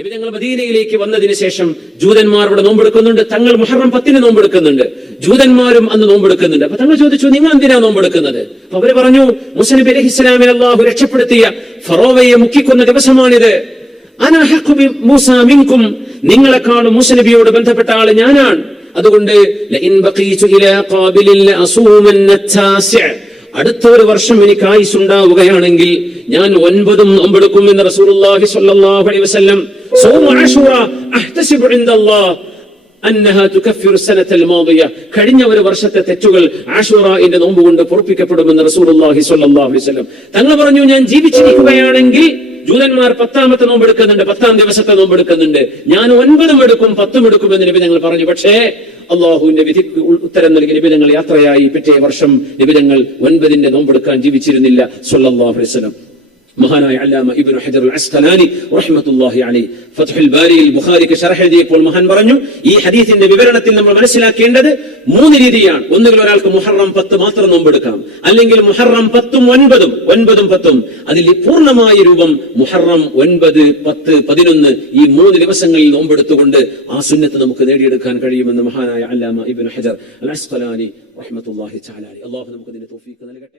നബി ഞങ്ങൾ മദീനയിലേക്ക് വന്നതിന് ശേഷം ജൂതന്മാർ ഇവിടെ നോമ്പെടുക്കുന്നുണ്ട്. തങ്ങൾ മുഹറം 10 നോമ്പെടുക്കുന്നുണ്ട്. ജൂതന്മാരും അന്ന് നോമ്പെടുക്കുന്നുണ്ട്. അപ്പൊ തങ്ങൾ ചോദിച്ചു, നിങ്ങൾ എന്തിനാ നോമ്പെടുക്കുന്നത്? അപ്പൊ അവര് പറഞ്ഞു, മൂസ നബി അലൈഹിസ്സലാമിനെ അല്ലാഹു രക്ഷപ്പെടുത്തിയ ഫറോവയെ മുക്കിക്കൊന്ന ദിവസമാണിത്. അനാ ഹഖ്ഖു ബി മൂസ മിൻകും, നിങ്ങളെക്കാളും മൂസ നബിയോട് ബന്ധപ്പെട്ട ആള് ഞാനാണ്. അതുകൊണ്ട് ലഇൻ ബഖീതു ഇലാ ഖാബിലിൻ ലഅസൂമന്ന അത്താസിഅ, അടുത്ത ഒരു വർഷം എനിക്ക് ആയുസ് ഉണ്ടാവുകയാണെങ്കിൽ ഞാൻ 9 നോമ്പെടുക്കുമെന്ന് റസൂലുള്ളാഹി സ്വല്ലല്ലാഹു അലൈഹി വസല്ലം. സൗമു ആശൂറ അഹ്തസിബു ഇൻദല്ലാഹ് അന്നഹാ തുകഫിറു സനതൽ മാദിയ, കഴിഞ്ഞ ഒരു വർഷത്തെ തെറ്റുകൾ ആശൂറയുടെ നോമ്പ് കൊണ്ട് പൊറുപ്പിക്കപ്പെടുമെന്ന് റസൂലുള്ളാഹി സ്വല്ലല്ലാഹു അലൈഹി വസല്ലം. തങ്ങൾ പറഞ്ഞു, ഞാൻ ജീവിച്ചിരിക്കുകയാണെങ്കിൽ ജൂതന്മാർ 10ാമത്തെ നോമ്പെടുക്കുന്നുണ്ട്, 10ാം ദിവസത്തെ നോമ്പെടുക്കുന്നുണ്ട്, ഞാൻ 9 എടുക്കും 10 എടുക്കുമെന്ന് നബി ഞങ്ങൾ പറഞ്ഞു. പക്ഷേ അള്ളാഹുവിന്റെ വിധിക്ക് ഉത്തരം നൽകി നബി ഞങ്ങൾ യാത്രയായി. പിറ്റേ വർഷം നബി ഞങ്ങൾ 9 നോമ്പെടുക്കാൻ ജീവിച്ചിരുന്നില്ല സ്വല്ലല്ലാഹു അലൈഹി വസല്ലം. മഹാനായ അല്ലാമ ഇബ്നു ഹജർ അൽ അസ്ഖലാനി റഹ്മത്തുള്ളാഹി അലൈഹി ഫത്ഹുൽ ബാരിയിൽ ബുഖാരിക്ക് ശർഹ് എഴുതിയപ്പോൾ മഹാൻ പറഞ്ഞു, ഈ ഹദീസിന്റെ വിവരണത്തിൽ നമ്മൾ മനസ്സിലാക്കേണ്ടത് 3 രീതിയാണ്. ഒന്നുകിൽ ഒരാൾക്ക് മുഹറം 10 മാത്രം നോമ്പെടുക്കാം, അല്ലെങ്കിൽ മുഹറം 10ഉം 9ഉം 9ഉം 10ഉം. അതിൽ പൂർണ്ണമായ രൂപം മുഹറം 9, 10, 11 ഈ 3 ദിവസങ്ങളിൽ നോമ്പെടുത്തുകൊണ്ട് ആ സുന്നത്ത് നമുക്ക് നേടിയെടുക്കാൻ കഴിയുമെന്ന് മഹാനായ അല്ലാമ ഇബ്നു ഹജർ അൽ അസ്ഖലാനി റഹ്മത്തുള്ളാഹി തആല അലൈഹി. അല്ലാഹു നമുക്ക് ഇതിനെ തൗഫീഖ് നൽകട്ടെ.